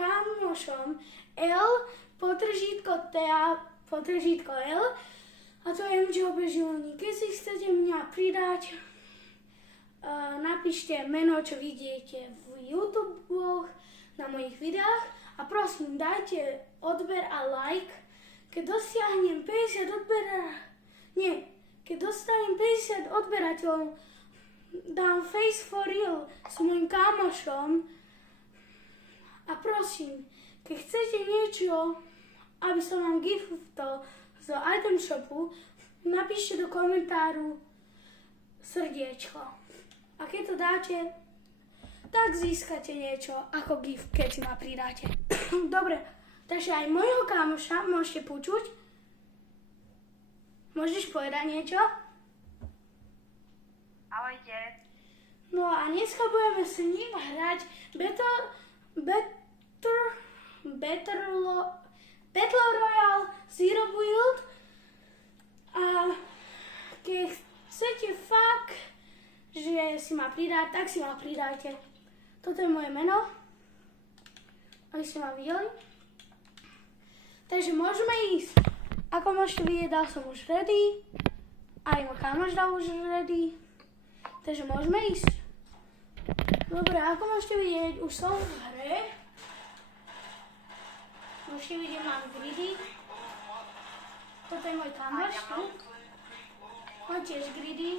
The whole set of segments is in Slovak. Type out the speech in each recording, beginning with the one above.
kamošom L, Tea, L. A to je MJ Bežilník. Keď si chcete mňa pridať, napíšte meno, čo vidíte v YouTube, na mojich videách. A prosím, dajte odber a like. Keď dosiahnem 50 keď dostanem 50 odberateľov, dám Face for Real s mojim kamošom. A prosím, keď chcete niečo, aby som vám giftol z item shopu, napíšte do komentáru srdiečko. A keď to dáte, tak získate niečo ako gift, keď si ma pridáte. Dobre, takže aj môjho kamoša môžete počuť. Môžeš povedať niečo? Ahojte. No a dneska budeme s ním hrať Battle Royale Zero Build. A keď chcete fakt, že si ma pridať, tak si ma pridajte. Toto je moje meno, aby ste ma videli. Takže môžeme ísť. Ako môžete vidieť, dal som už ready. Aj môj kamoš dal už ready. Takže môžeme ísť. Dobre, ako môžete vidieť, už som v hre. Môžete vidieť, mám gridy. Toto je môj kamoš tu. Mám tiež gridy.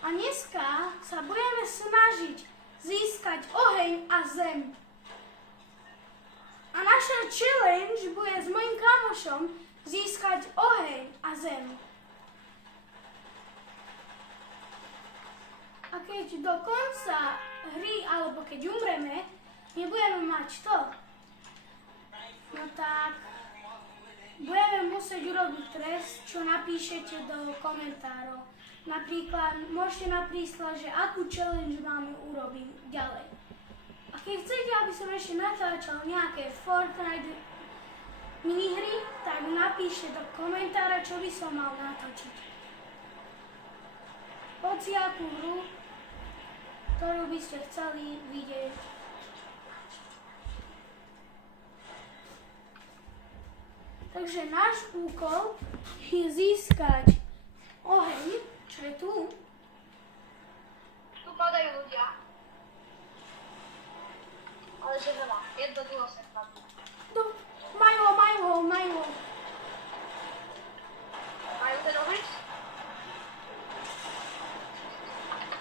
A dneska sa budeme snažiť získať oheň a zem. A naša challenge bude s mojim kamošom získať oheň a zem. A keď do konca hry, alebo keď umreme, nebudeme mať to, no tak budeme musieť urobiť trest, čo napíšete do komentárov. Napríklad môžete napísať, že akú challenge máme urobiť ďalej. A keď chcete, aby som ešte natáčal nejaké Fortnite minihry, tak napíšte do komentára, čo by som mal natočiť. Hociakú hru, ktorú by ste chceli vidieť. Takže náš úkol je získať oheň, čo je tu. Tu padajú ľudia. Ale že veľa. Jedno dlho sa padlo. Majú ho. Majú ten oheň?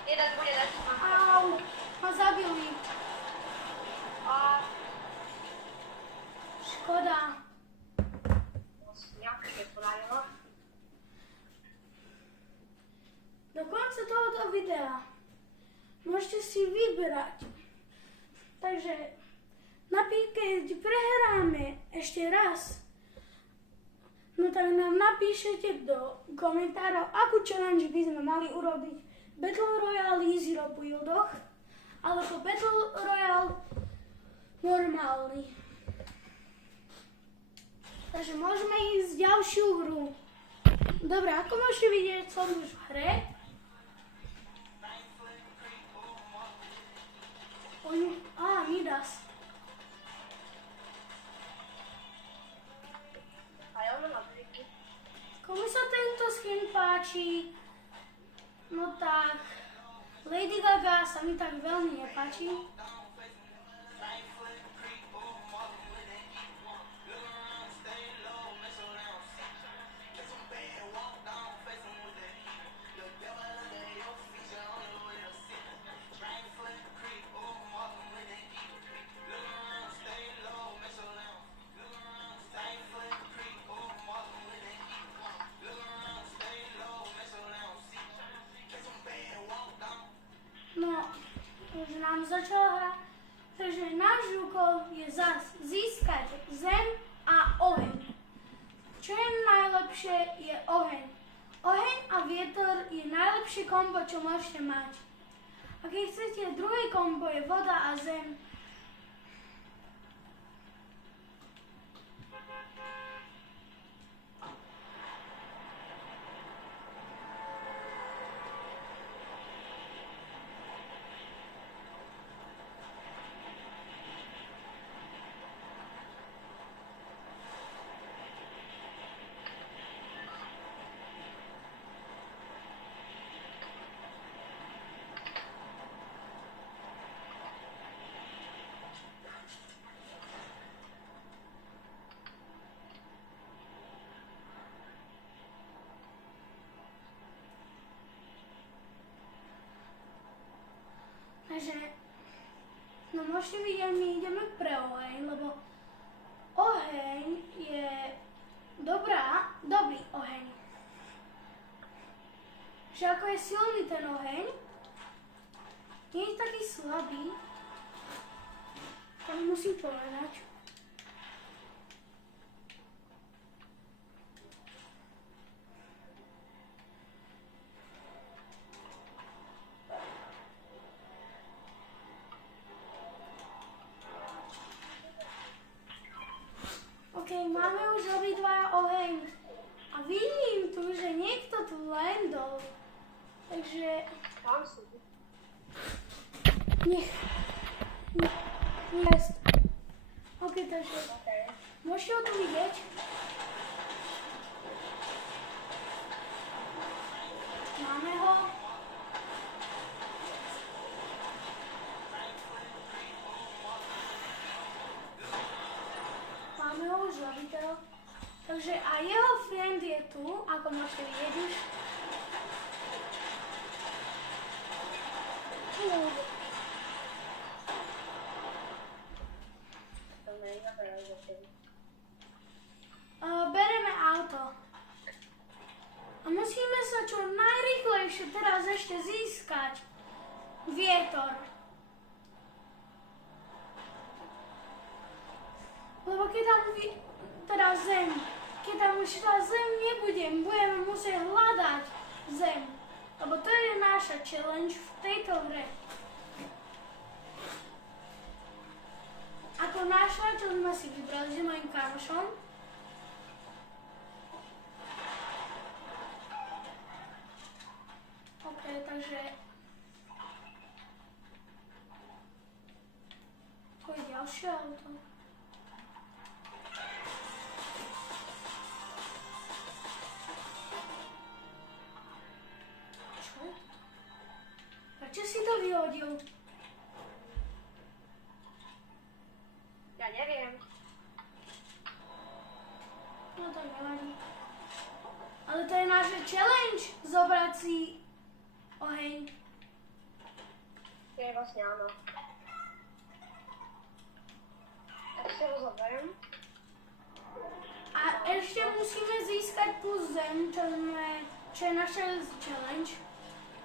Jeden bude dať. Au, ma zabili. A Škoda. nejaké podarilo. Do konca tohoto videa môžete si vyberať. Takže keď prehráme ešte raz, no tak nám napíšete do komentárov, akú challenge by sme mali urobiť. Battle Royale Zero Buildoch alebo Battle Royale normálny. Takže môžeme ísť ďalšiu hru. Dobre, ako môžete vidieť, som už v hre. Midas. A ja mám triky. Komu sa tento skin páči? No tak, Lady Gaga sa mi tak veľmi nepáči. No, už nám začala hra, takže náš úkol je získať zem a oheň. Čo je najlepšie, je oheň. Oheň a vietor je najlepšie kombo, čo môžete mať. A keď chcete, druhé kombo je voda a zem. môžete vidieť, my ideme pre oheň, lebo oheň je dobrý oheň. Že ako je silný ten oheň, nie je taký slabý, tak musím povedať. OK, máme už obidva oheň. A vidím tu, že niekto tu landol. Takže Tam sú. nech jest. OK, takže Okay. môžete ho tu vidieť. Máme ho. Máme ho už zabitého. Takže a jeho friend je tu, ako môžete vidieť už. To není dobré, zatím. Bereme auto. A musíme sa čo najrýchlejšie teraz ešte získať vietor. Lebo keď tam teda zem, keď tam už tá zem nebudem, budeme musieť hľadať zem. Lebo to je naša challenge v tejto hre. Ako naša, čo sme si vybrali s mojím kamošom. OK, takže to je ďalšie auto. Čo je to? Prečo si to vyhodil? Ja neviem. No to nevadí. Ale to je naše challenge, zobrať si oheň. Je vlastne áno. Tak si ho zoberiem. A ešte musíme získať tú zem, čo je naša challenge.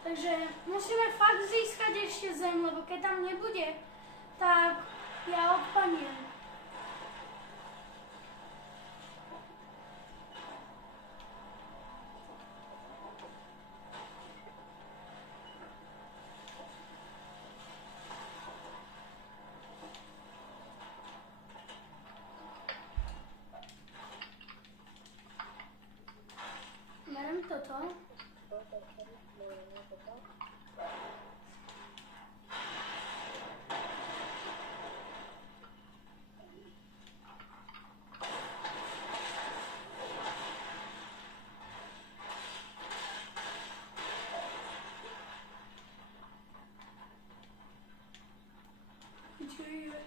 Takže musíme fakt získať ešte zem, lebo keď tam nebude, tak ja odpadnem. Berem toto. Čiže...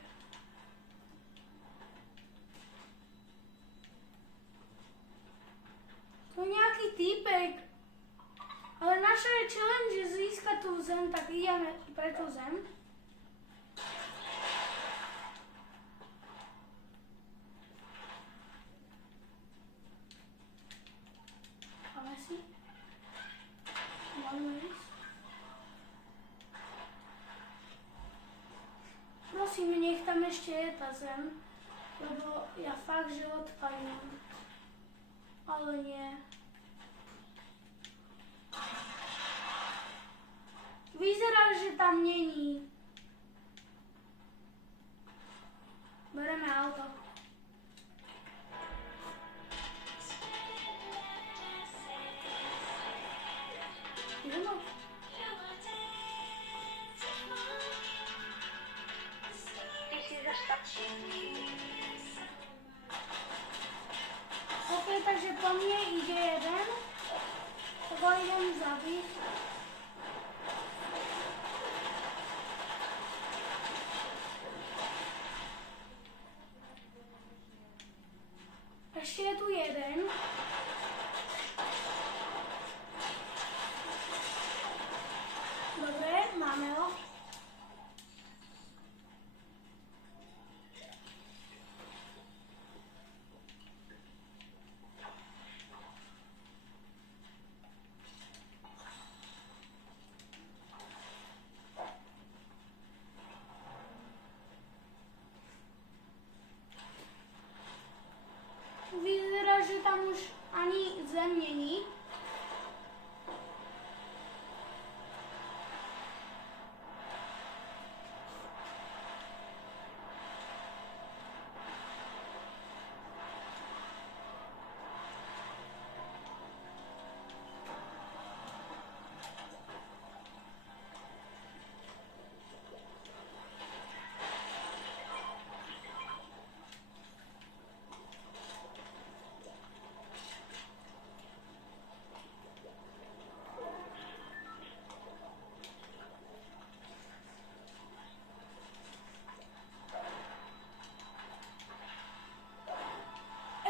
To je nejaký týpek. Ale naša je challenge je získať tú zem, tak ideme pre tú zem. Máme si. One ways. Prosím, nech tam ešte je tá zem, lebo ja fakt, že odpadnem. Ale nie. Vyzerá, že tam není. Bereme auto. Ideme. Ty si zastačí. OK, takže po mne ide jeden. Tak ho idem zabiť. Ešte je tu jeden. Dobre, máme ho.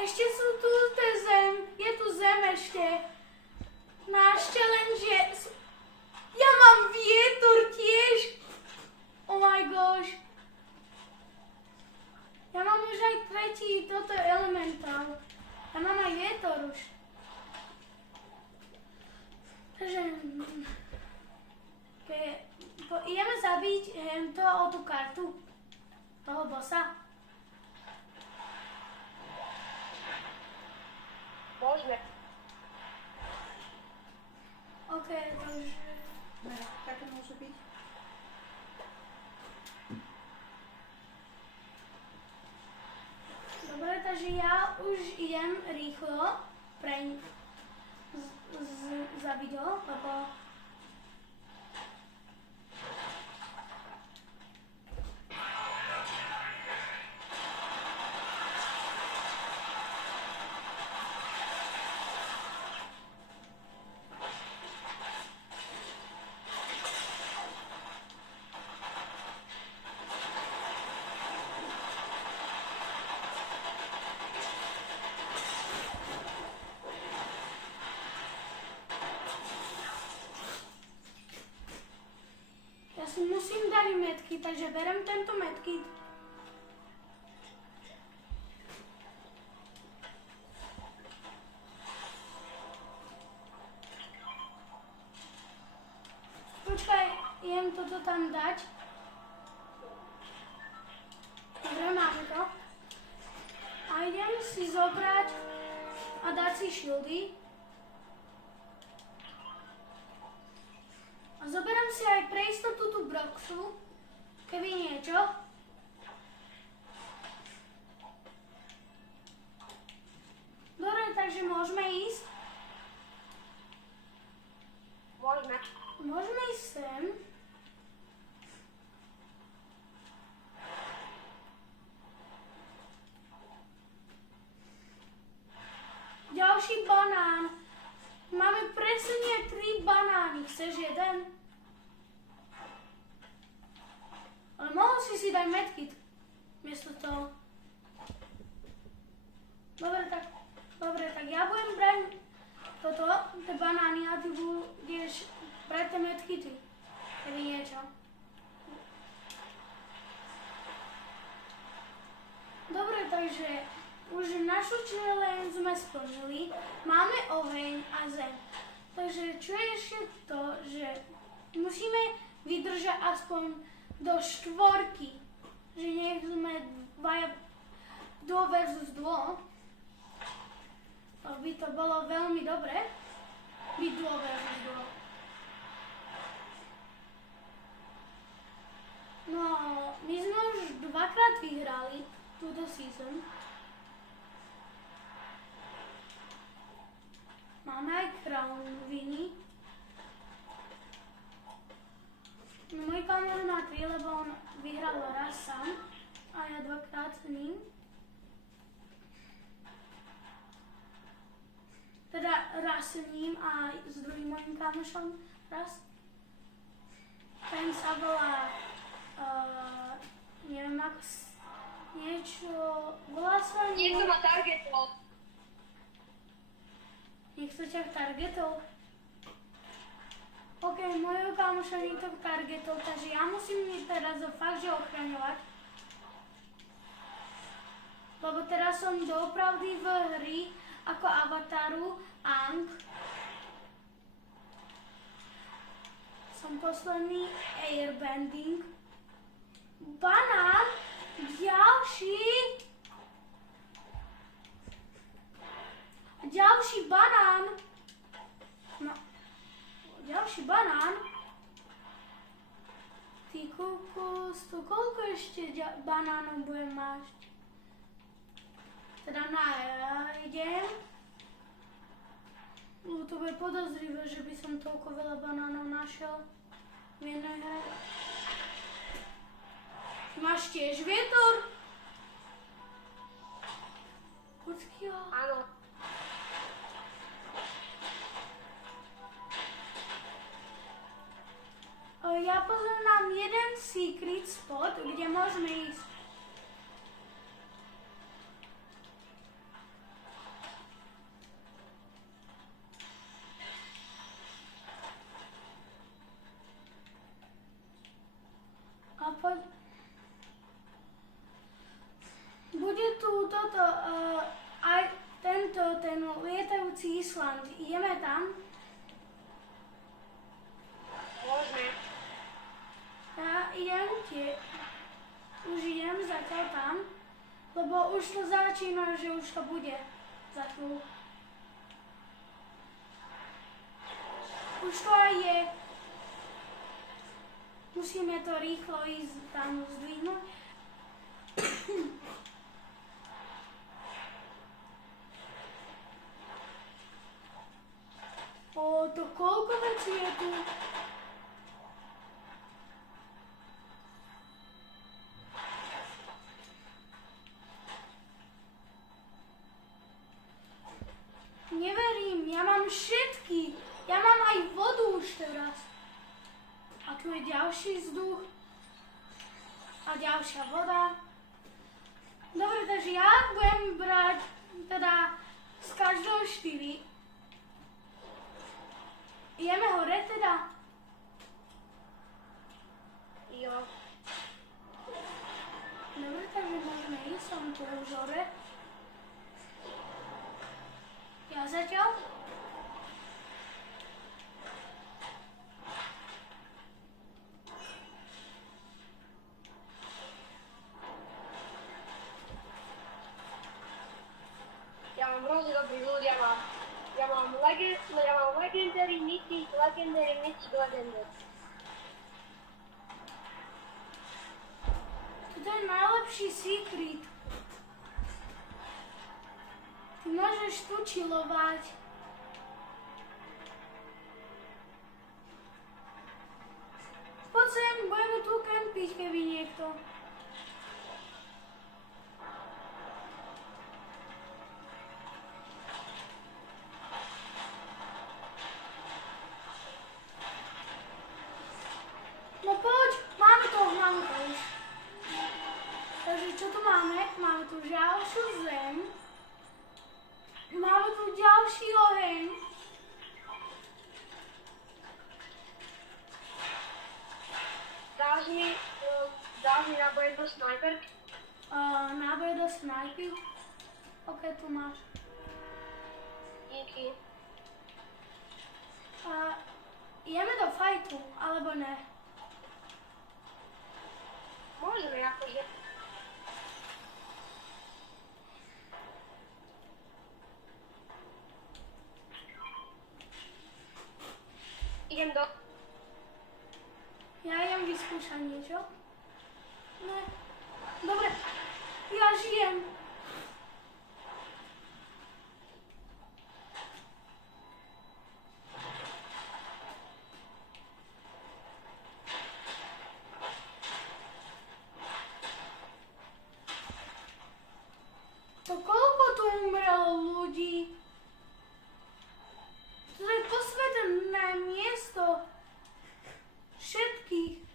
Ešte sú tu zem. Je tu zem ešte. Náš challenge je... Ja mám vietor tiež. Oh my gosh. Ja mám už aj tretí toto elementál. Ja mám aj vietor už. Takže... ideme zabiť to o tú kartu. Toho bossa. Môžeme. OK, takže... Ne, také môže byť. Dobre, takže ja už idem rýchlo zabiť ho, lebo... Ja si musím dať medkit, takže berem tento medkit. Počkaj, idem toto tam dať. Dobre, máme to. A idem si zobrať a dať si shieldy. A zoberiem si aj pre istotu tú broxu, keby niečo. Dobre, takže môžeme ísť. Môžeme. Môžeme ísť sem. Ďalší banán. Máme presne 3 banány. Chceš jeden? Ale mohol si dať medkit. Miesto toho. Dobre, tak ja budem brať tie banány a ty budeš brať tie medkity. Keby niečo. Dobre, takže už našu challenge sme splnili. Máme oheň a zem. Takže čo je ešte to, že musíme vydržať aspoň do 4. Že nech sme dvaja duo versus duo. To by to bolo veľmi dobre. Byť duo versus duo. No, my sme už 2-krát vyhrali túto season. Máme aj crown viny. Môj kamoš má 3, lebo on vyhral raz sám a ja 2-krát s ním. Teda raz s ním a s druhým mojím kamošom raz. Ten sa volá, neviem ako niečo, volá sa... Niekto ma targetol. Niekto ťa targetol? OK, môjho kamoša niekto targetol, takže ja musím teraz fakt, že ochraňovať. Lebo teraz som doopravdy v hry ako avataru Ang. Som posledný airbending. Banán! Ďalší! Ďalší banán! No, ďalší banán? Ty kokos, to koľko ešte banánov budem mať? Teda nájdem. To bude podozrivé, že by som toľko veľa banánov našiel v jednej hre. Máš tiež vietor? Odkiaľ? Áno. Ja poznám jeden secret spot, kde môžeme ísť. poď. Bude tu toto, aj ten lietajúci Island. Ideme tam? Môžeme. Ja už idem zatiaľ tam, lebo už to začína, že už to bude za chvíľu. Už to aj je. Musíme to rýchlo ísť tam zdvihnúť. To koľko vecí je tu? Neverím, ja mám všetky. Ja mám aj vodu už teraz. A tu je ďalší vzduch. A ďalšia voda. Dobre, takže ja budem brať teda z každého 4. Ideme hore teda? Jo. Dobre, takže môžeme ísť, som tu už hore. Ja zatiaľ? Ja mám hrozne dobrý ľud, ja mám legendary, mythic, legendary. Toto je najlepší secret. Ty môžeš tu chillovať. Poď sem, budeme tu kempiť, keby niekto. No poď, máme toho hranka už. Takže čo tu máme? Máme tu ďalšiu zem. Máme tu ďalší oheň. Dáš mi náboje do snajperky? Náboje do snajpy. OK, tu máš. Díky. Ideme do fajtu, alebo ne? Môžeme, akože. Idem do... Ja idem vyskúšať niečo. Ne. Dobre, ja žijem. To koľko tu umrelo ľudí? To je posvetené miesto všetkých.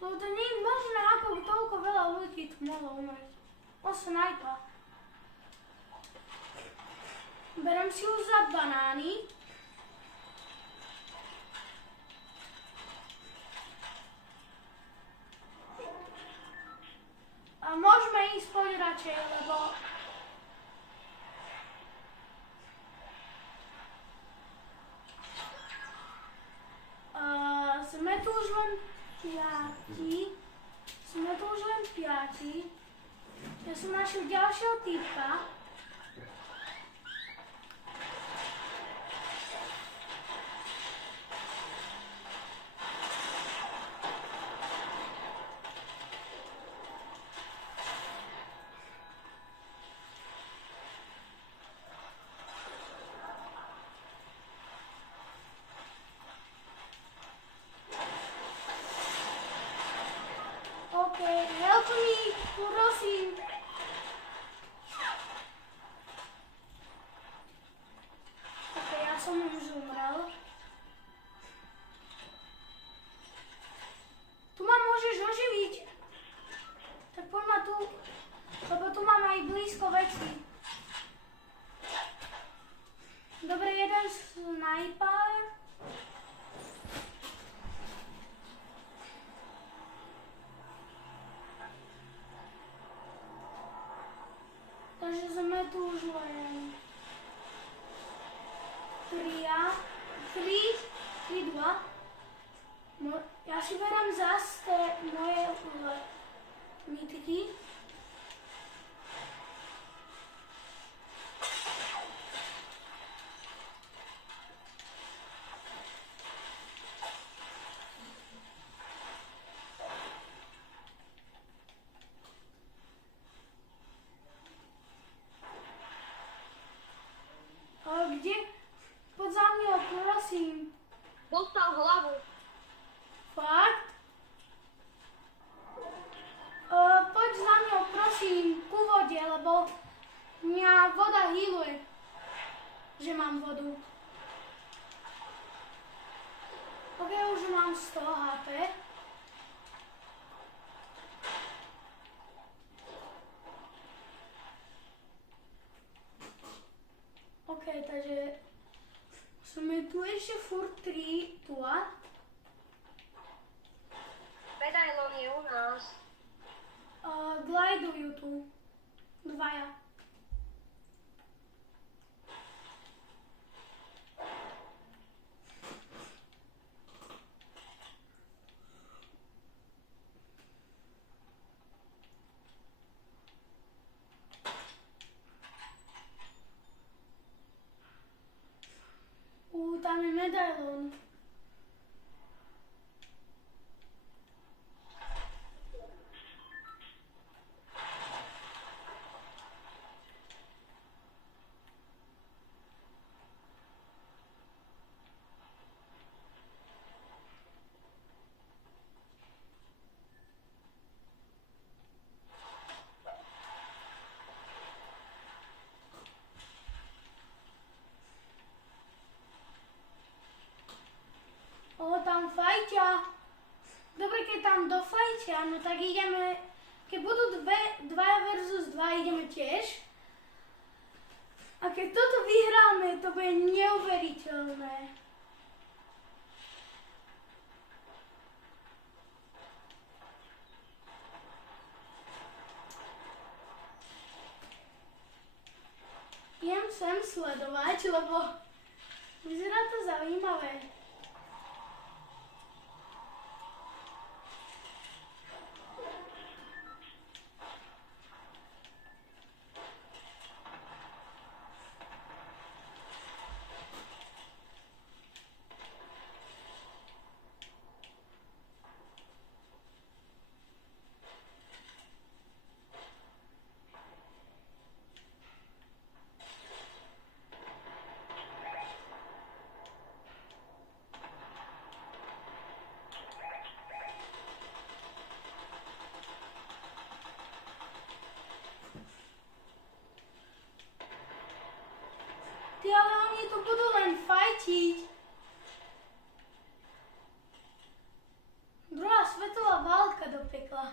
Lebo to nie je možné, ako toľko veľa ľudí tu mohlo umrieť. O snajpa. Berem si už za banány. A môžeme ísť poď radšej, lebo... Sme tu už len 5. Ja som našiel ďalšieho typka. Okay, help me, prosím. Ok, ja som už zomrel. Tu ma môžeš oživiť. Tak poď ma tu, lebo tu mám aj blízko veci. Dobre, jeden snajper. si berám zase moje mytiky. Kde? Poď za mňou, prosím. Dostal hlavu. Fakt? Poď za mňou, prosím, ku vode, lebo mňa voda healuje, že mám vodu. Ok, už mám 100 HP. Ok, takže sme tu ešte furt 3 tu a Medailon je u nás. glidujú tu. Dvaja. Tam je medailon. Tam fajťa. Dobre, keď tam dofajťa, no tak ideme, keď budú 2 versus 2, ideme tiež. A keď toto vyhráme, to bude neuveriteľné. Idem sem sledovať, lebo vyzerá to zaujímavé. Ty, ale oni tu budú len fajtiť. Druhá svetová válka do pekla.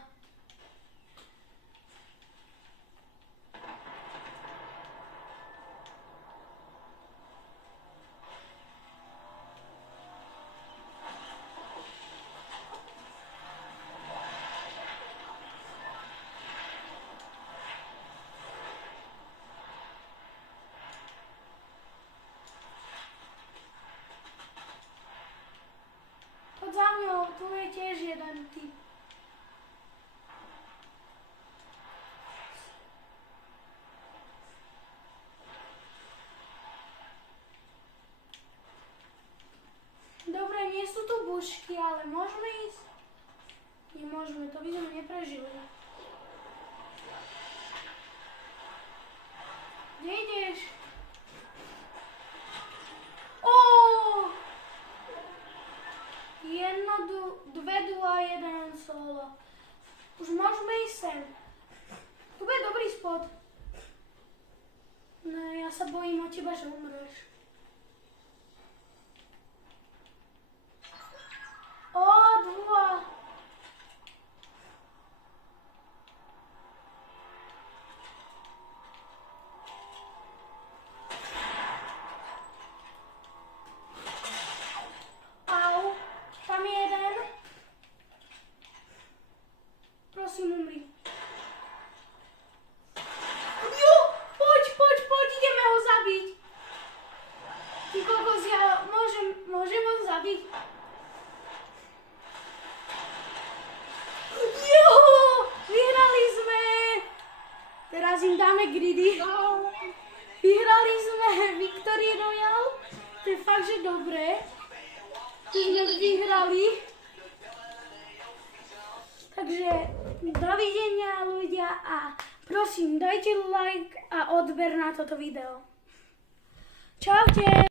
Za mňou, tu je tiež jeden typ. Dobre, nie sú tu bušky, ale môžeme ísť? Nemôžeme, to by sme neprežili. Kde ideš? Dve duo, jeden solo. Už môžeme ísť sem. Tu bude dobrý spot. No, ja sa bojím o teba, že umreš. Duo. Prosím, umri. Jo, poď, ideme ho zabiť. Ty kokos, ja môžem ho zabiť. hráme gridy. Vyhrali sme Victory Royale. To je fakt, že dobré. To sme vyhrali. Takže dovidenia ľudia a prosím dajte like a odber na toto video. Čaute.